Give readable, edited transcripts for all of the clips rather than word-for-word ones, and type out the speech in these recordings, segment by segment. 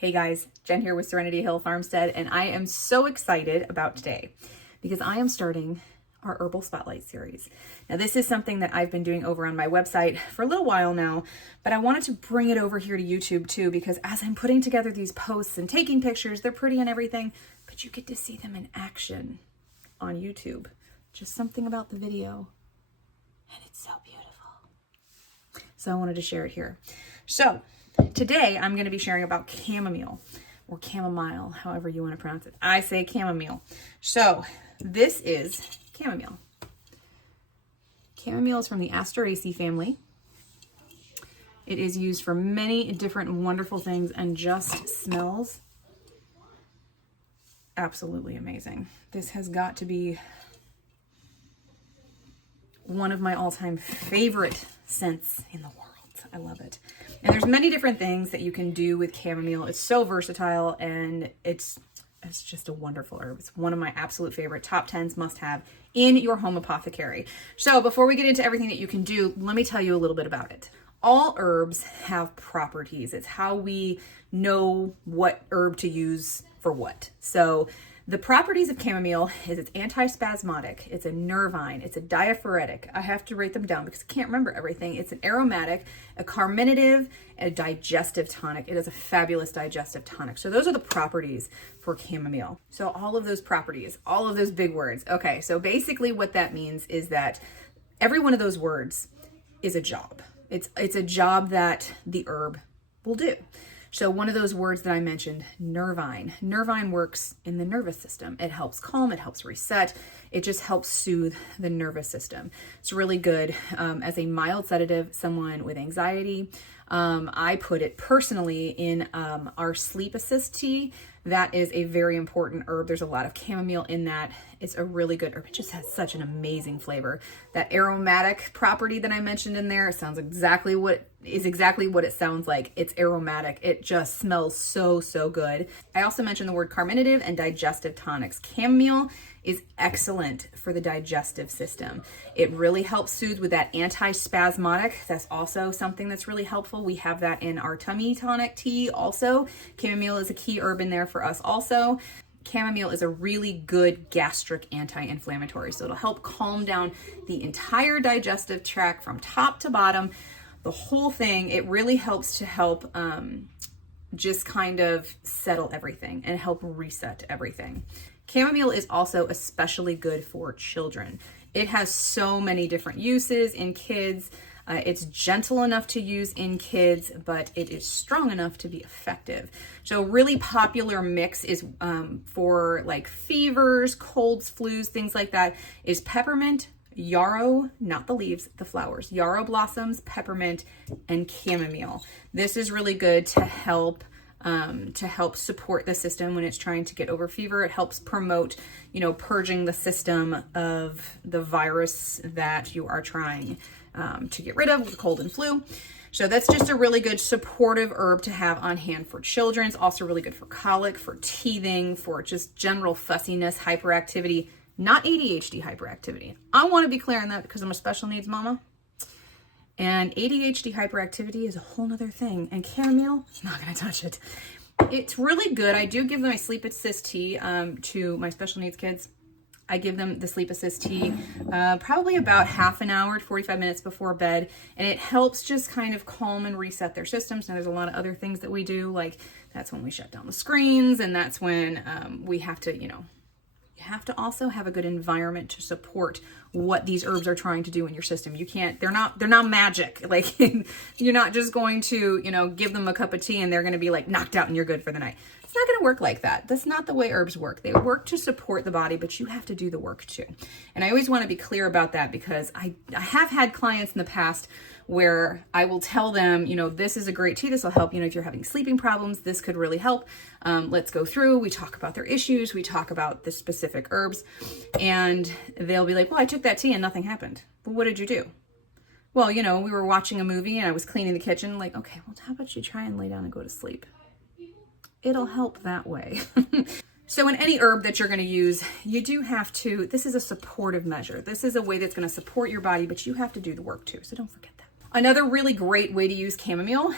Hey guys, Jen here with Serenity Hill Farmstead, and I am so excited about today because I am starting our Herbal Spotlight series. Now this is something that I've been doing over on my website for a little while now, but I wanted to bring it over here to YouTube too, because as I'm putting together these posts and taking pictures, they're pretty and everything, but you get to see them in action on YouTube. Just something about the video, and it's so beautiful. So I wanted to share it here. So today, I'm going to be sharing about chamomile or chamomile, however you want to pronounce it. I say chamomile. So this is chamomile. Chamomile is from the Asteraceae family. It is used for many different wonderful things and just smells absolutely amazing. This has got to be one of my all-time favorite scents in the world. I love it. And there's many different things that you can do with chamomile. It's so versatile, and it's just a wonderful herb. It's one of my absolute favorite top 10s must have in your home apothecary. So before we get into everything that you can do, let me tell you a little bit about it. All herbs have properties. It's how we know what herb to use for what. So the properties of chamomile is it's antispasmodic, it's a nervine, it's a diaphoretic. I have to write them down because I can't remember everything. It's an aromatic, a carminative, and a digestive tonic. It is a fabulous digestive tonic. So those are the properties for chamomile. So all of those properties, all of those big words. Okay, so basically what that means is that every one of those words is a job. It's a job that the herb will do. So one of those words that I mentioned, nervine. Nervine works in the nervous system. It helps calm, it helps reset. It just helps soothe the nervous system. It's really good as a mild sedative, someone with anxiety. I put it personally in our sleep assist tea. That is a very important herb. There's a lot of chamomile in that. It's a really good herb. It just has such an amazing flavor. That aromatic property that I mentioned in there sounds exactly what it sounds like. It's aromatic. It just smells so, so good. I also mentioned the word carminative and digestive tonics. Chamomile is excellent for the digestive system. It really helps soothe with that antispasmodic. That's also something that's really helpful. We have that in our tummy tonic tea also. Chamomile is a key herb in there for us also. Chamomile is a really good gastric anti-inflammatory. So it'll help calm down the entire digestive tract from top to bottom. The whole thing, it really helps to help just kind of settle everything and help reset everything. Chamomile is also especially good for children. It has so many different uses in kids. It's gentle enough to use in kids, but it is strong enough to be effective. So really popular mix is for like fevers, colds, flus, things like that, is peppermint, yarrow, not the leaves, the flowers, yarrow blossoms, peppermint, and chamomile. This is really good to help support the system when it's trying to get over fever. It helps promote, purging the system of the virus that you are trying to get rid of with cold and flu. So that's just a really good supportive herb to have on hand for children. It's also really good for colic, for teething, for just general fussiness, hyperactivity, not ADHD hyperactivity. I want to be clear on that because I'm a special needs mama. And ADHD hyperactivity is a whole nother thing. And chamomile is not going to touch it. It's really good. I do give them my sleep assist tea to my special needs kids. I give them the sleep assist tea probably about half an hour to 45 minutes before bed. And it helps just kind of calm and reset their systems. Now there's a lot of other things that we do. Like that's when we shut down the screens. And that's when we have to, you have to also have a good environment to support what these herbs are trying to do in your system. You can't, they're not magic. Like you're not just going to, give them a cup of tea and they're going to be like knocked out and you're good for the night. It's not going to work like that. That's not the way herbs work. They work to support the body, but you have to do the work too. And I always want to be clear about that because I have had clients in the past where I will tell them, this is a great tea. This will help, if you're having sleeping problems, this could really help. Let's go through. We talk about their issues. We talk about the specific herbs and they'll be like, well, I took that tea and nothing happened. Well, what did you do? Well, we were watching a movie and I was cleaning the kitchen. Like, okay, well, how about you try and lay down and go to sleep? It'll help that way. So in any herb that you're going to use, you do have to, this is a supportive measure. This is a way that's going to support your body, but you have to do the work too. So don't forget that. Another really great way to use chamomile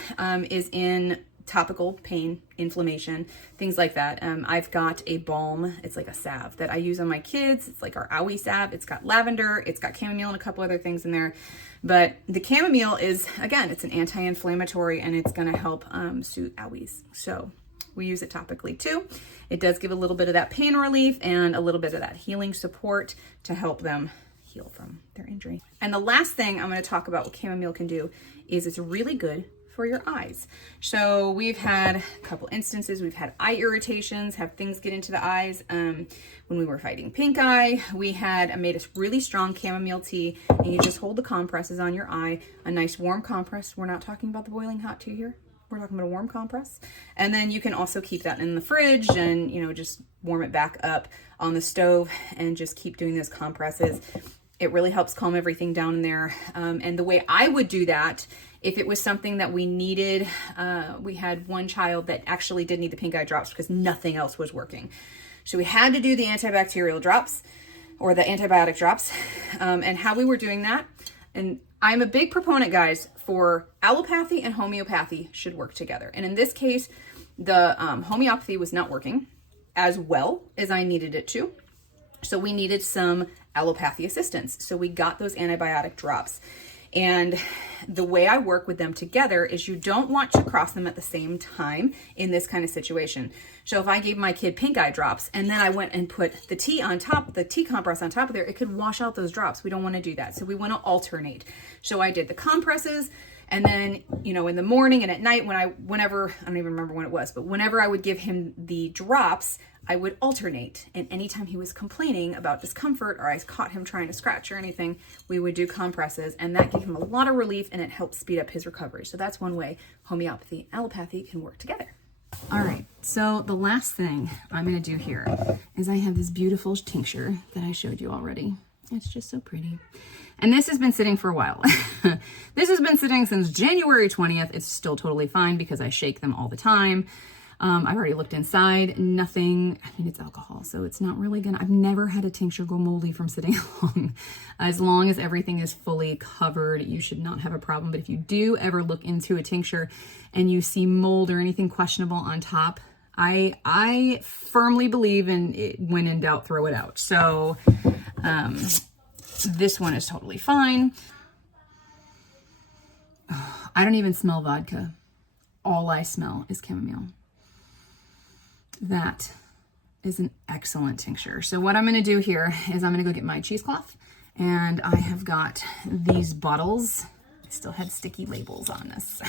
is in topical pain, inflammation, things like that. I've got a balm. It's like a salve that I use on my kids. It's like our owie salve. It's got lavender, it's got chamomile and a couple other things in there. But the chamomile is, again, it's an anti-inflammatory and it's going to help soothe owies. So we use it topically too. It does give a little bit of that pain relief and a little bit of that healing support to help them heal from their injury. And the last thing I'm going to talk about what chamomile can do is it's really good for your eyes. So we've had a couple instances, we've had eye irritations, have things get into the eyes. When we were fighting pink eye, we had made a really strong chamomile tea, and you just hold the compresses on your eye, a nice warm compress. We're not talking about the boiling hot tea here. We're talking about a warm compress. And then you can also keep that in the fridge and, you know, just warm it back up on the stove and just keep doing those compresses. It really helps calm everything down in there. And the way I would do that, if it was something that we needed, we had one child that actually did need the pink eye drops because nothing else was working. So we had to do the antibacterial drops or the antibiotic drops. And how we were doing that, and I'm a big proponent, guys, for allopathy and homeopathy should work together. And in this case, the homeopathy was not working as well as I needed it to. So we needed some allopathy assistance. So we got those antibiotic drops. And the way I work with them together is you don't want to cross them at the same time in this kind of situation. So if I gave my kid pink eye drops and then I went and put the tea on top, the tea compress on top of there, it could wash out those drops. We don't want to do that. So we want to alternate. So I did the compresses, and then, you know, in the morning and at night whenever, I don't even remember when it was, but whenever I would give him the drops, I would alternate. And anytime he was complaining about discomfort or I caught him trying to scratch or anything, we would do compresses, and that gave him a lot of relief and it helped speed up his recovery. So that's one way homeopathy and allopathy can work together. All right, so the last thing I'm going to do here is I have this beautiful tincture that I showed you already. It's just so pretty. And this has been sitting for a while. This has been sitting since January 20th. It's still totally fine because I shake them all the time. I've already looked inside, nothing. I mean, it's alcohol, so it's not really gonna, I've never had a tincture go moldy from sitting long. As long as everything is fully covered, you should not have a problem. But if you do ever look into a tincture and you see mold or anything questionable on top, I firmly believe in it, when in doubt, throw it out. So this one is totally fine. I don't even smell vodka. All I smell is chamomile. That is an excellent tincture. So what I'm going to do here is I'm going to go get my cheesecloth, and I have got these bottles. I still had sticky labels on this.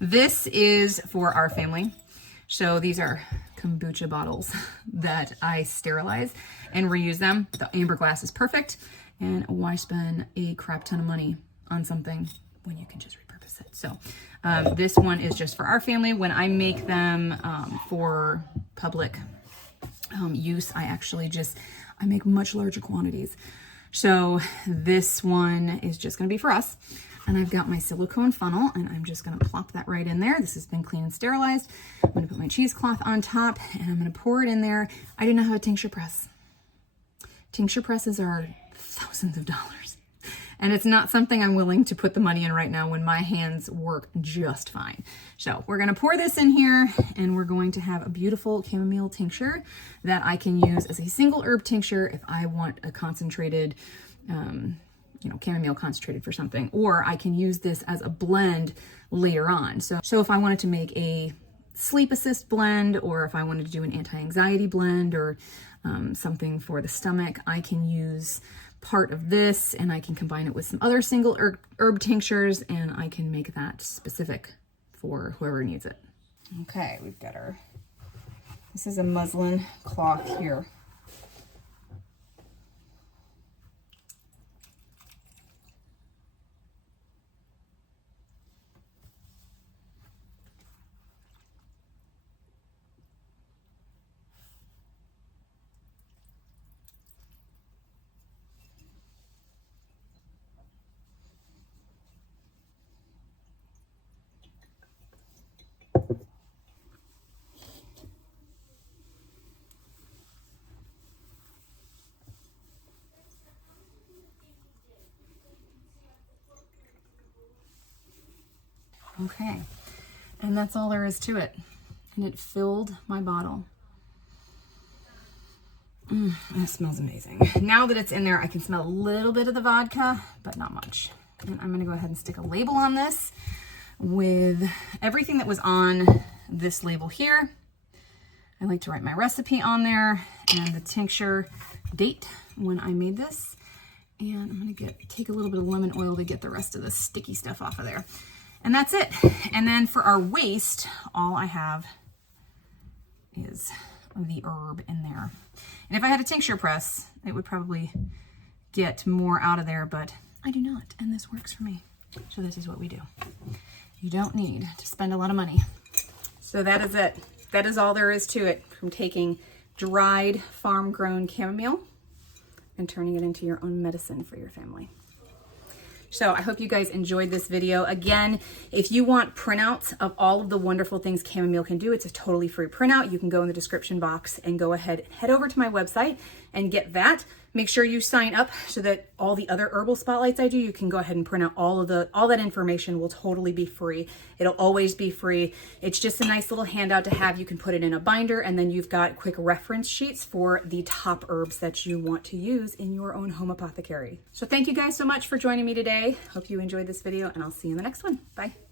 This is for our family. So these are kombucha bottles that I sterilize and reuse them. The amber glass is perfect. And why spend a crap ton of money on something when you can just repurpose it? So this one is just for our family. When I make them for public use, I make much larger quantities. So this one is just going to be for us. And I've got my silicone funnel, and I'm just going to plop that right in there. This has been clean and sterilized. I'm going to put my cheesecloth on top, and I'm going to pour it in there. I do not have a tincture press. Tincture presses are thousands of dollars. And it's not something I'm willing to put the money in right now when my hands work just fine. So we're going to pour this in here, and we're going to have a beautiful chamomile tincture that I can use as a single herb tincture if I want a concentrated, chamomile concentrated for something, or I can use this as a blend later on. So if I wanted to make a sleep assist blend, or if I wanted to do an anti-anxiety blend, or something for the stomach, I can use part of this and I can combine it with some other single herb tinctures, and I can make that specific for whoever needs it. Okay, we've got this is a muslin cloth here. Okay, And that's all there is to it. And it filled my bottle. And it smells amazing. Now that it's in there, I can smell a little bit of the vodka, but not much. And I'm gonna go ahead and stick a label on this with everything that was on this label here. I like to write my recipe on there and the tincture date when I made this. And I'm gonna take a little bit of lemon oil to get the rest of the sticky stuff off of there. And that's it. And then for our waste, all I have is the herb in there. And if I had a tincture press, it would probably get more out of there, but I do not, and this works for me. So this is what we do. You don't need to spend a lot of money. So that is it. That is all there is to it, from taking dried farm-grown chamomile and turning it into your own medicine for your family. So I hope you guys enjoyed this video. Again, if you want printouts of all of the wonderful things chamomile can do, it's a totally free printout. You can go in the description box and go ahead and head over to my website and get that. Make sure you sign up so that all the other herbal spotlights I do, you can go ahead and print out all that information will totally be free. It'll always be free. It's just a nice little handout to have. You can put it in a binder, and then you've got quick reference sheets for the top herbs that you want to use in your own home apothecary. So thank you guys so much for joining me today. Hope you enjoyed this video, and I'll see you in the next one. Bye.